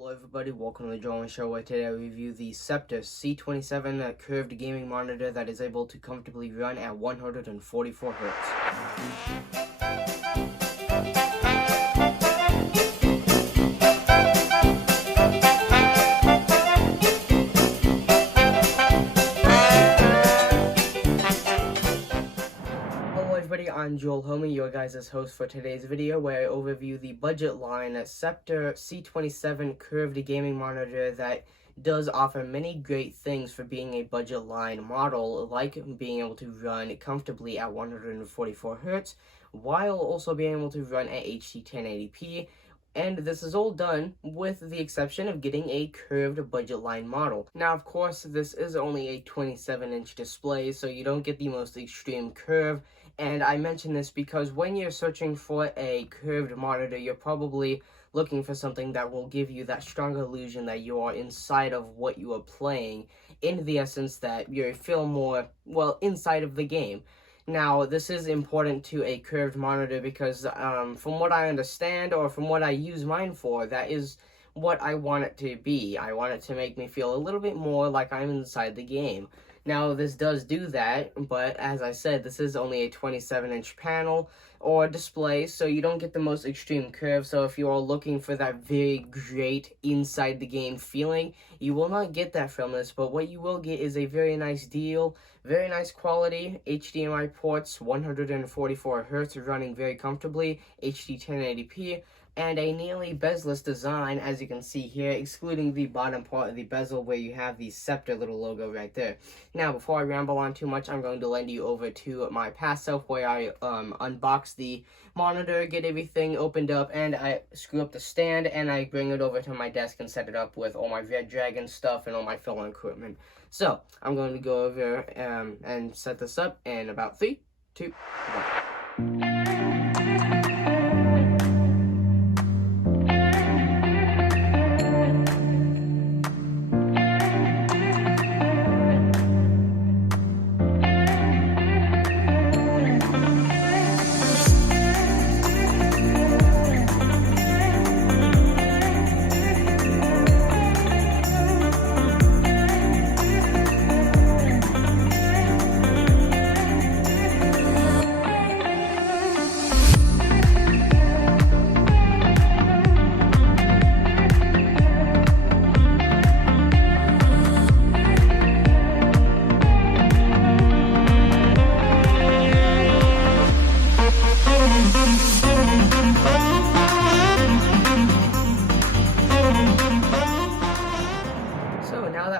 Hello everybody, welcome to the Drawing Show, where today I review the Sceptre-C27 curved gaming monitor that is able to comfortably run at 144 Hz. Hello everybody, I'm Joel Homie, your guys' host for today's video, where I overview the budget line Sceptre-C27 curved gaming monitor that does offer many great things for being a budget line model, like being able to run comfortably at 144 Hz, while also being able to run at HD1080p. And this is all done with the exception of getting a curved budget line model. Now, of course, this is only a 27-inch display, so you don't get the most extreme curve. And I mention this because when you're searching for a curved monitor, you're probably looking for something that will give you that strong illusion that you are inside of what you are playing, in the essence that you feel more, well, inside of the game. Now, this is important to a curved monitor because from what I understand, or from what I use mine for, that is what I want it to be. I want it to make me feel a little bit more like I'm inside the game. Now, this does do that, but as I said, this is only a 27-inch panel or display, so you don't get the most extreme curve. So if you are looking for that very great inside the game feeling, you will not get that from this, but what you will get is a very nice deal, very nice quality, HDMI ports, 144 Hz running very comfortably, HD 1080p, and a nearly bezel-less design, as you can see here, excluding the bottom part of the bezel where you have the Sceptre little logo right there. Now, before I ramble on too much, I'm going to lend you over to my past self where I unbox the monitor, get everything opened up, and I screw up the stand, and I bring it over to my desk and set it up with all my Red Dragon stuff and all my film equipment. So, I'm going to go over and set this up in about 3, 2, 1.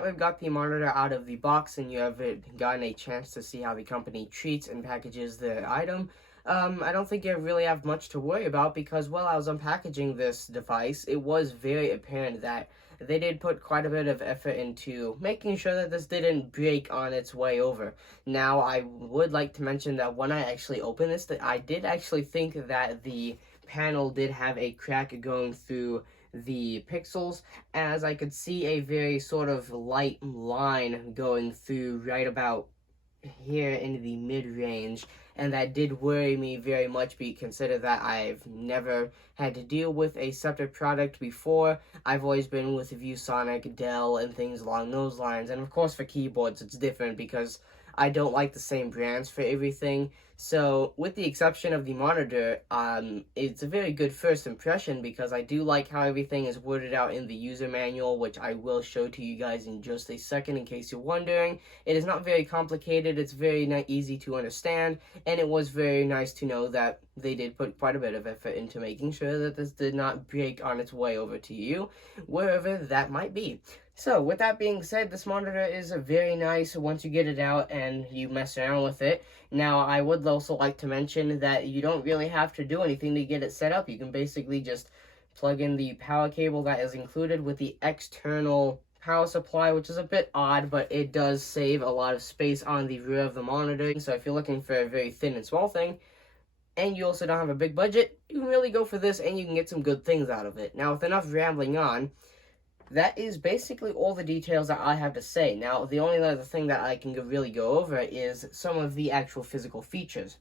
We've got the monitor out of the box and you have gotten a chance to see how the company treats and packages the item. I don't think you really have much to worry about because while I was unpackaging this device, it was very apparent that they did put quite a bit of effort into making sure that this didn't break on its way over. Now, I would like to mention that when I actually opened this, that I did actually think that the panel did have a crack going through the pixels, as I could see a very sort of light line going through right about here in the mid-range, and that did worry me very much, consider that I've never had to deal with a Sceptre product before. I've always been with ViewSonic, Dell, and things along those lines, and of course for keyboards it's different because I don't like the same brands for everything. So, with the exception of the monitor, it's a very good first impression because I do like how everything is worded out in the user manual, which I will show to you guys in just a second in case you're wondering. It is not very complicated, it's very easy to understand, and it was very nice to know that they did put quite a bit of effort into making sure that this did not break on its way over to you, wherever that might be. So, with that being said, this monitor is very nice once you get it out and you mess around with it. Now, I would also like to mention that you don't really have to do anything to get it set up. You can basically just plug in the power cable that is included with the external power supply, which is a bit odd, but it does save a lot of space on the rear of the monitor. So if you're looking for a very thin and small thing, and you also don't have a big budget, you can really go for this and you can get some good things out of it. Now, with enough rambling on, that is basically all the details that I have to say. Now, the only other thing that I can really go over is some of the actual physical features.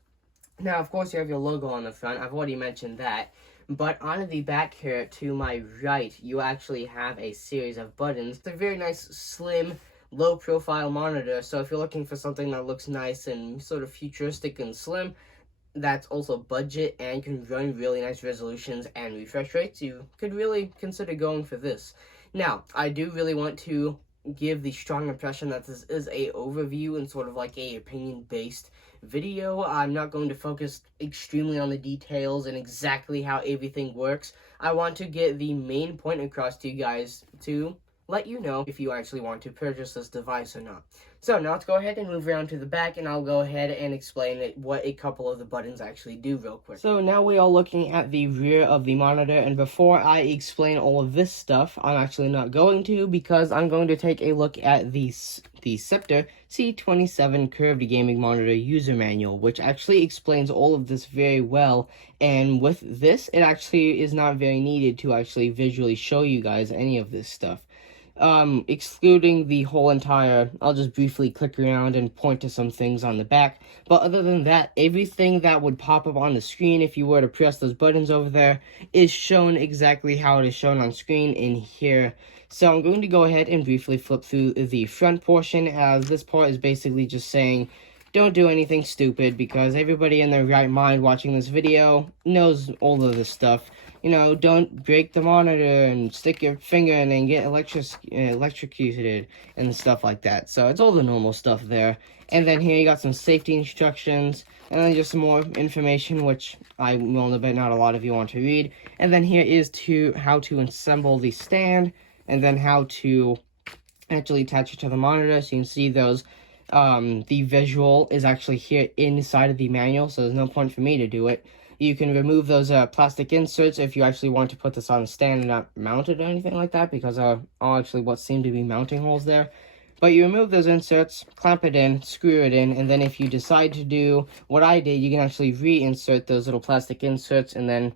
Now, of course, you have your logo on the front. I've already mentioned that. But on the back here to my right, you actually have a series of buttons. It's a very nice, slim, low profile monitor, so if you're looking for something that looks nice and sort of futuristic and slim, that's also budget and can run really nice resolutions and refresh rates, you could really consider going for this. Now, I do really want to give the strong impression that this is a overview and sort of like a opinion-based video. I'm not going to focus extremely on the details and exactly how everything works. I want to get the main point across to you guys to let you know if you actually want to purchase this device or not. So now let's go ahead and move around to the back, and I'll go ahead and explain what a couple of the buttons actually do real quick. So now we are looking at the rear of the monitor, and before I explain all of this stuff, I'm actually not going to, because I'm going to take a look at the Sceptre-C27 curved gaming monitor user manual, which actually explains all of this very well. And with this, it actually is not very needed to actually visually show you guys any of this stuff. Excluding the whole entire, I'll just briefly click around and point to some things on the back, but other than that, everything that would pop up on the screen if you were to press those buttons over there is shown exactly how it is shown on screen in here. So I'm going to go ahead and briefly flip through the front portion, as this part is basically just saying, don't do anything stupid, because everybody in their right mind watching this video knows all of this stuff. You know, don't break the monitor and stick your finger in and get electrocuted and stuff like that. So it's all the normal stuff there. And then here you got some safety instructions, and then just some more information, which I will bet not a lot of you want to read. And then here is how to assemble the stand, and then how to actually attach it to the monitor. So you can see those. The visual is actually here inside of the manual, so there's no point for me to do it. You can remove those plastic inserts if you actually want to put this on a stand and not mount it or anything like that, because are actually what seem to be mounting holes there. But you remove those inserts, clamp it in, screw it in, and then if you decide to do what I did, you can actually reinsert those little plastic inserts, and then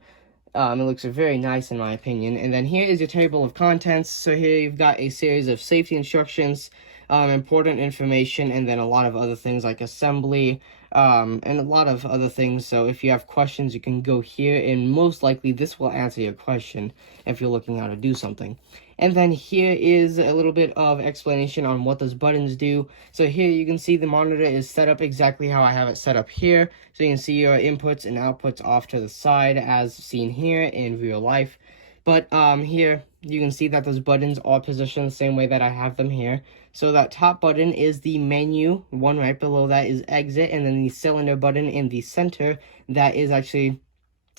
it looks very nice in my opinion. And then here is your table of contents. So here you've got a series of safety instructions, important information, and then a lot of other things like assembly, and a lot of other things. So if you have questions, you can go here, and most likely this will answer your question if you're looking how to do something. And then here is a little bit of explanation on what those buttons do. So here you can see the monitor is set up exactly how I have it set up here. So you can see your inputs and outputs off to the side as seen here in real life. But here you can see that those buttons are positioned the same way that I have them here. So that top button is the menu, one right below that is exit, and then the cylinder button in the center that is actually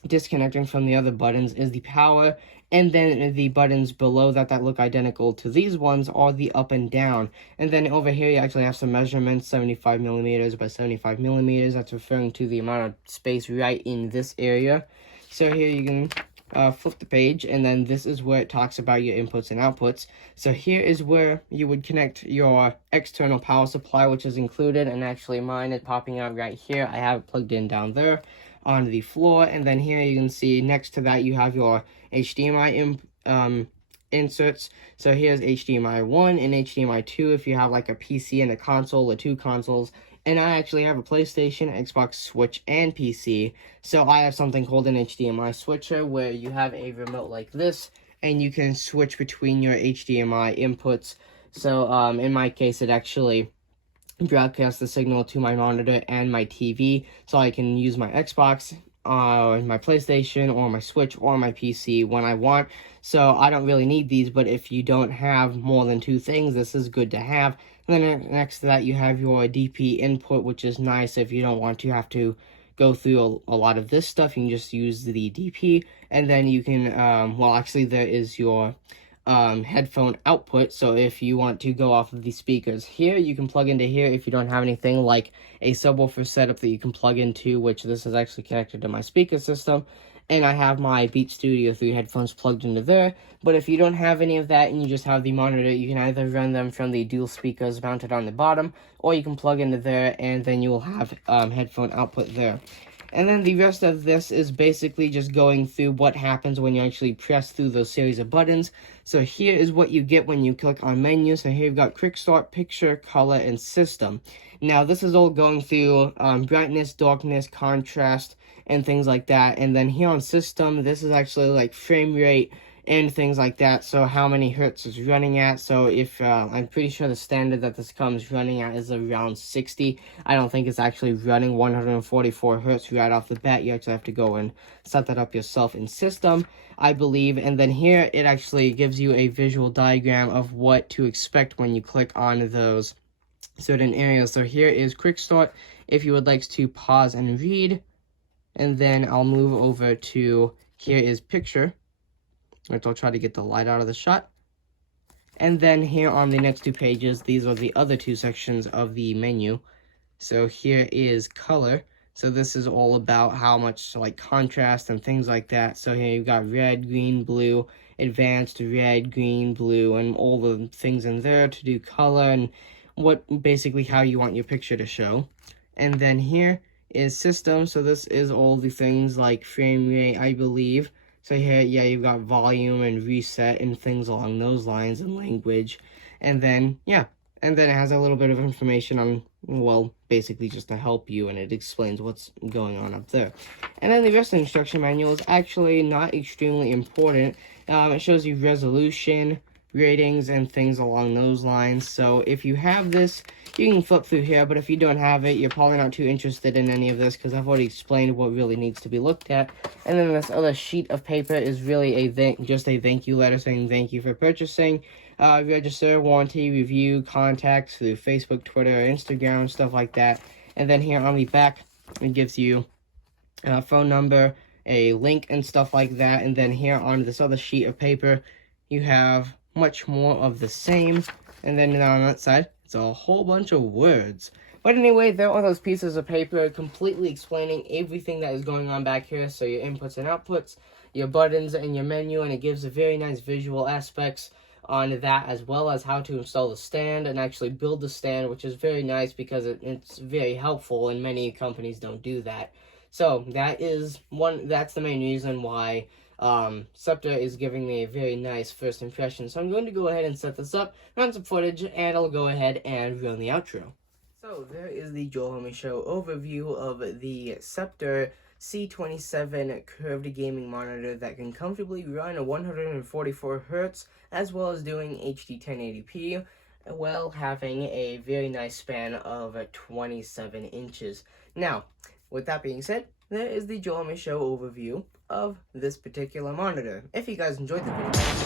disconnecting from the other buttons is the power, and then the buttons below that look identical to these ones are the up and down. And then over here you actually have some measurements, 75 millimeters by 75 millimeters. That's referring to the amount of space right in this area. So here you can flip the page, and then this is where it talks about your inputs and outputs. So here is where you would connect your external power supply, which is included, and actually mine is popping out right here. I have it plugged in down there on the floor. And then here you can see next to that you have your HDMI inserts. So here's HDMI 1 and HDMI 2 if you have like a PC and a console or two consoles. And I actually have a PlayStation, Xbox, Switch, and PC. So I have something called an HDMI switcher, where you have a remote like this, and you can switch between your HDMI inputs. So in my case, it actually broadcasts the signal to my monitor and my TV, so I can use my Xbox, my PlayStation, or my Switch, or my PC when I want. So I don't really need these, but if you don't have more than two things, this is good to have. And then next to that, you have your DP input, which is nice if you don't want to have to go through a lot of this stuff. You can just use the DP, and then you can, well, actually, there is your headphone output. So if you want to go off of the speakers here, you can plug into here if you don't have anything like a subwoofer setup that you can plug into, which this is actually connected to my speaker system. And I have my Beat Studio 3 headphones plugged into there. But if you don't have any of that and you just have the monitor, you can either run them from the dual speakers mounted on the bottom, or you can plug into there, and then you will have headphone output there. And then the rest of this is basically just going through what happens when you actually press through those series of buttons. So here is what you get when you click on menu. So here you've got quick start, picture, color, and system. Now this is all going through brightness, darkness, contrast, and things like that. And then here on system, this is actually like frame rate and things like that, so how many hertz is running at. So if I'm pretty sure the standard that this comes running at is around 60. I don't think it's actually running 144 hertz right off the bat. You actually have to go and set that up yourself in system, I believe. And then here it actually gives you a visual diagram of what to expect when you click on those certain areas. So here is quick start if you would like to pause and read, and then I'll move over to here is picture. Right, I'll try to get the light out of the shot. And then here on the next two pages, these are the other two sections of the menu. So here is color. So this is all about how much like contrast and things like that. So here you've got red, green, blue, advanced, red, green, blue, and all the things in there to do color and what basically how you want your picture to show. And then here is system. So this is all the things like frame rate, I believe. So here, yeah, you've got volume and reset and things along those lines and language. And then, yeah, and then it has a little bit of information on, well, basically just to help you, and it explains what's going on up there. And then the rest of the instruction manual is actually not extremely important. It shows you resolution, ratings, and things along those lines. So if you have this, you can flip through here, but if you don't have it, you're probably not too interested in any of this because I've already explained what really needs to be looked at. And then this other sheet of paper is really just a thank you letter saying thank you for purchasing. Register, warranty, review, contacts through Facebook, Twitter, Instagram, stuff like that. And then here on the back, it gives you a phone number, a link, and stuff like that. And then here on this other sheet of paper, you have much more of the same. And then on that side, it's a whole bunch of words. But anyway, there are those pieces of paper completely explaining everything that is going on back here. So your inputs and outputs, your buttons, and your menu. And it gives a very nice visual aspects on that, as well as how to install the stand and actually build the stand, which is very nice because it's very helpful, and many companies don't do that. So that's the main reason why Sceptre is giving me a very nice first impression. So I'm going to go ahead and set this up, run some footage, and I'll go ahead and run the outro. So there is the Joel Homie Show overview of the Sceptre-C27 curved gaming monitor that can comfortably run 144 Hz, as well as doing HD 1080p, while having a very nice span of 27 inches. Now, with that being said, there is the Joel Homie Show overview of this particular monitor. If you guys enjoyed the video,